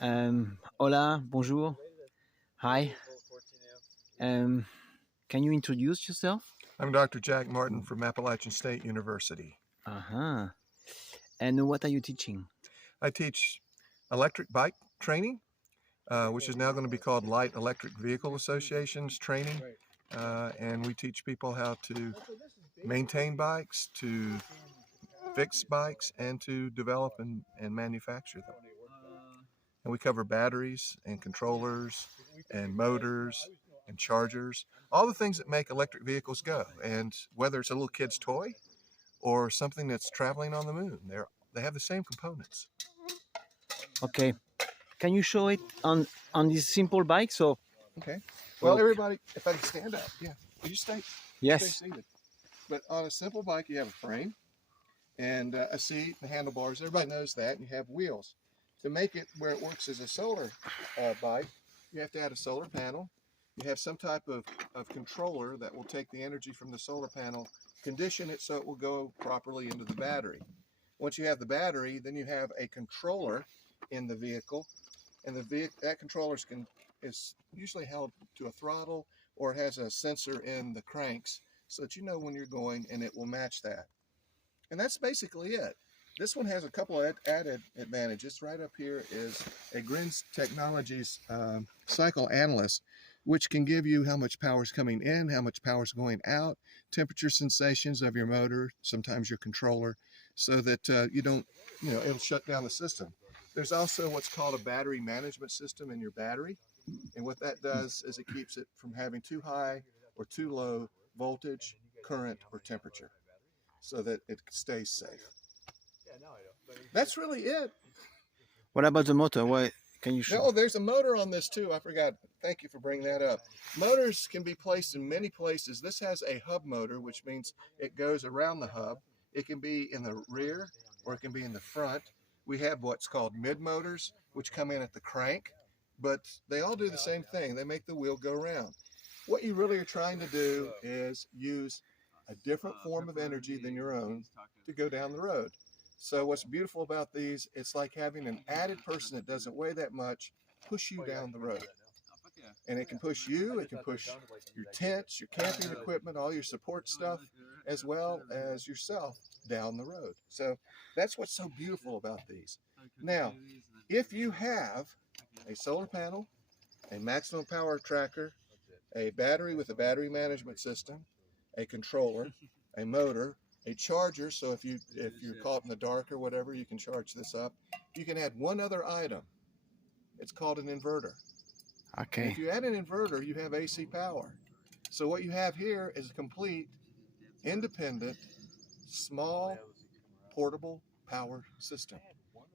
Hola, bonjour. Hi. Um, can you introduce yourself? I'm Dr. Jack Martin from Appalachian State University. Uh-huh. And what are you teaching? I teach electric bike training, which is now going to be called Light Electric Vehicle Associations training. And we teach people how to maintain bikes, to fix bikes, and to develop and manufacture them. And we cover batteries and controllers and motors and chargers, all the things that make electric vehicles go. And whether it's a little kid's toy or something that's traveling on the moon, they have the same components. Okay. Can you show it on this simple bike? So Okay. Well, everybody, if I can stand up, yeah. You stay yes. seated. But on a simple bike, you have a frame and a seat, the handlebars. Everybody knows that. And you have wheels. To make it where it works as a solar bike, you have to add a solar panel. You have some type of controller that will take the energy from the solar panel, condition it so it will go properly into the battery. Once you have the battery, then you have a controller in the vehicle, and that controller is usually held to a throttle, or it has a sensor in the cranks so that you know when you're going, and it will match that. And that's basically it. This one has a couple of added advantages. Right up here is a Grins Technologies cycle analyst, which can give you how much power is coming in, how much power is going out, temperature sensations of your motor, sometimes your controller, so that you don't, it'll shut down the system. There's also what's called a battery management system in your battery. And what that does is it keeps it from having too high or too low voltage, current, or temperature, so that it stays safe. That's really it. What about the motor? Why can you show? Oh, there's a motor on this too. I forgot. Thank you for bringing that up. Motors can be placed in many places. This has a hub motor, which means it goes around the hub. It can be in the rear or it can be in the front. We have what's called mid motors, which come in at the crank, but they all do the same thing. They make the wheel go around. What you really are trying to do is use a different form of energy than your own to go down the road. So what's beautiful about these, it's like having an added person that doesn't weigh that much push you down the road. And it can push you, it can push your tents, your camping equipment, all your support stuff, as well as yourself down the road. So that's what's so beautiful about these. Now, if you have a solar panel, a maximum power tracker, a battery with a battery management system, a controller, a motor, a charger, so if you're caught in the dark or whatever, you can charge this up. You can add one other item. It's called an inverter. Okay. And if you add an inverter, you have AC power. So what you have here is a complete, independent, small, portable power system.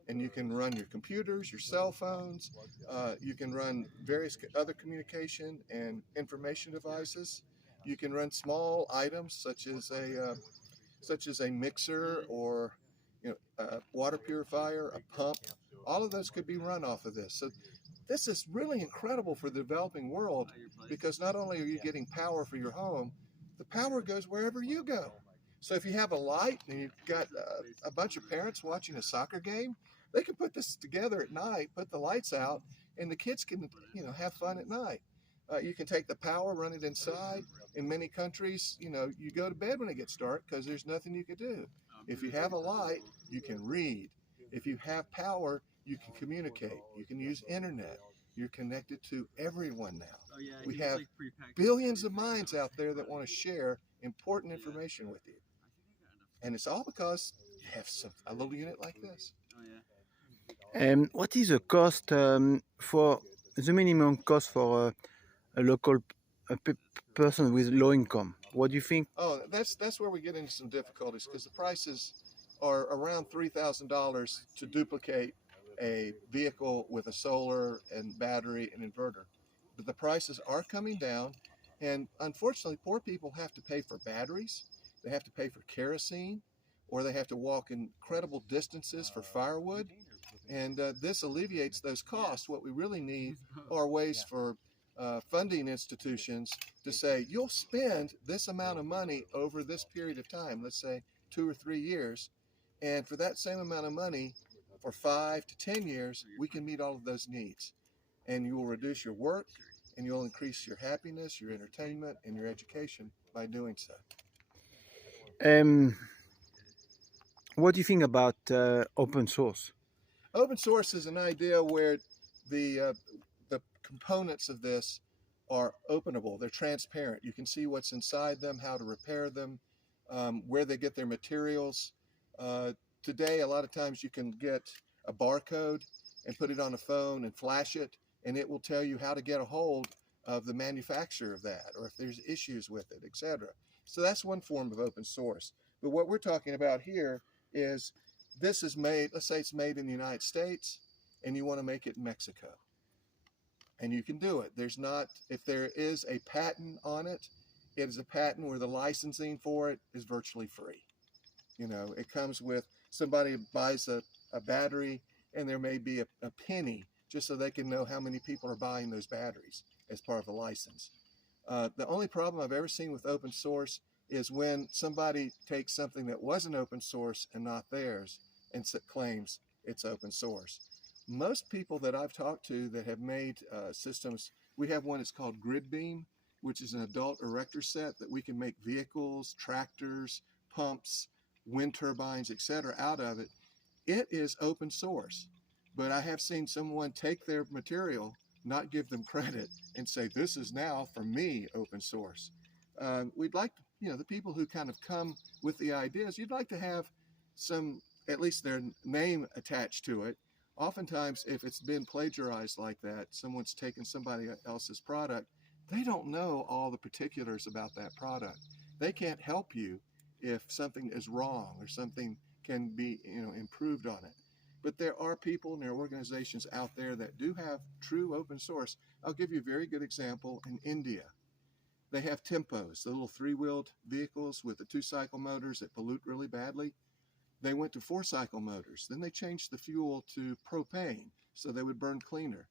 And you can run your computers, your cell phones, you can run various other communication and information devices. You can run small items such as a mixer or a water purifier, a pump. All of those could be run off of this. So this is really incredible for the developing world, because not only are you getting power for your home, the power goes wherever you go. So if you have a light and you've got a bunch of parents watching a soccer game, they can put this together at night, put the lights out, and the kids can have fun at night. You can take the power, run it inside. In many countries, you go to bed when it gets dark because there's nothing you can do. If you have a light, you can read. If you have power, you can communicate. You can use internet. You're connected to everyone now. We have billions of minds out there that want to share important information with you. And it's all because you have a little unit like this. What is the cost for the minimum cost for a local person with low income? What do you think? Oh, that's where we get into some difficulties, because the prices are around $3,000 to duplicate a vehicle with a solar and battery and inverter. But the prices are coming down, and unfortunately, poor people have to pay for batteries, they have to pay for kerosene, or they have to walk incredible distances for firewood. And this alleviates those costs. What we really need are ways for funding institutions to say, you'll spend this amount of money over this period of time, let's say 2 or 3 years, and for that same amount of money, for 5 to 10 years, we can meet all of those needs. And you will reduce your work, and you'll increase your happiness, your entertainment, and your education by doing so. What do you think about open source? Open source is an idea where the components of this are openable. They're transparent. You can see what's inside them, how to repair them, where they get their materials. Today, a lot of times you can get a barcode and put it on a phone and flash it, and it will tell you how to get a hold of the manufacturer of that, or if there's issues with it, etc. So that's one form of open source. But what we're talking about here is this is made, let's say it's made in the United States, and you want to make it in Mexico. And you can do it. There's not, if there is a patent on it, it is a patent where the licensing for it is virtually free. You know, it comes with, somebody buys a battery, and there may be a penny just so they can know how many people are buying those batteries as part of the license. The only problem I've ever seen with open source is when somebody takes something that wasn't open source and not theirs and claims it's open source. Most people that I've talked to that have made systems, we have one that's called GridBeam, which is an adult erector set that we can make vehicles, tractors, pumps, wind turbines, etc. out of it. It is open source, but I have seen someone take their material, not give them credit, and say, this is now, for me, open source. We'd like, you know, the people who kind of come with the ideas, you'd like to have some, at least their name attached to it. Oftentimes, if it's been plagiarized like that, someone's taken somebody else's product, they don't know all the particulars about that product. They can't help you if something is wrong or something can be, you know, improved on it. But there are people and there are organizations out there that do have true open source. I'll give you a very good example in India. They have Tempos, the little 3-wheeled vehicles with the 2-cycle motors that pollute really badly. They went to 4-cycle motors. Then they changed the fuel to propane so they would burn cleaner.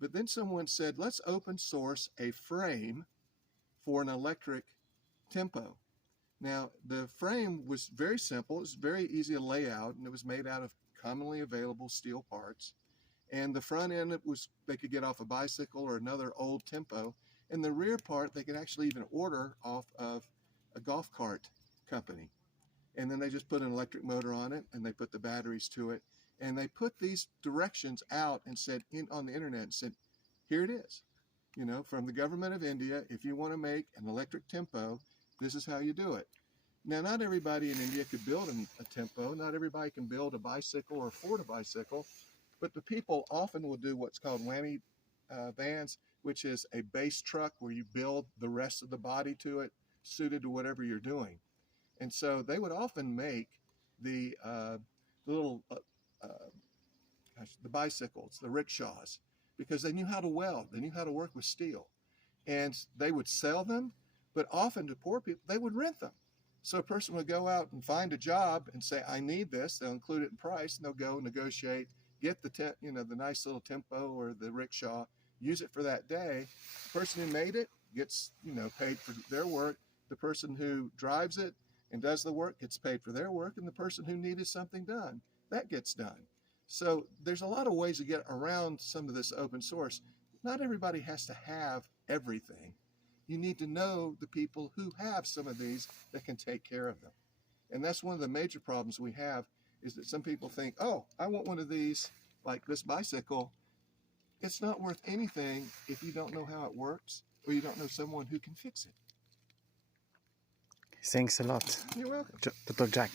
But then someone said, let's open source a frame for an electric Tempo. Now, the frame was very simple. It was very easy to lay out, and it was made out of commonly available steel parts. And the front end, it was, they could get off a bicycle or another old Tempo. And the rear part, they could actually even order off of a golf cart company. And then they just put an electric motor on it, and they put the batteries to it. And they put these directions out and said, on the internet, and said, here it is. You know, from the government of India, if you want to make an electric Tempo, this is how you do it. Now, not everybody in India could build a Tempo. Not everybody can build a bicycle or afford a bicycle. But the people often will do what's called whammy vans, which is a base truck where you build the rest of the body to it, suited to whatever you're doing. And so they would often make the little, the bicycles, the rickshaws, because they knew how to weld, they knew how to work with steel. And they would sell them, but often to poor people, they would rent them. So a person would go out and find a job and say, I need this. They'll include it in price, and they'll go negotiate, get the, the nice little Tempo or the rickshaw, use it for that day. The person who made it gets, paid for their work. The person who drives it and does the work gets paid for their work, and the person who needed something done, that gets done. So there's a lot of ways to get around some of this open source. Not everybody has to have everything. You need to know the people who have some of these that can take care of them. And that's one of the major problems we have, is that some people think, oh, I want one of these, like this bicycle. It's not worth anything if you don't know how it works, or you don't know someone who can fix it. Thanks a lot, You're welcome. Dr. Jack.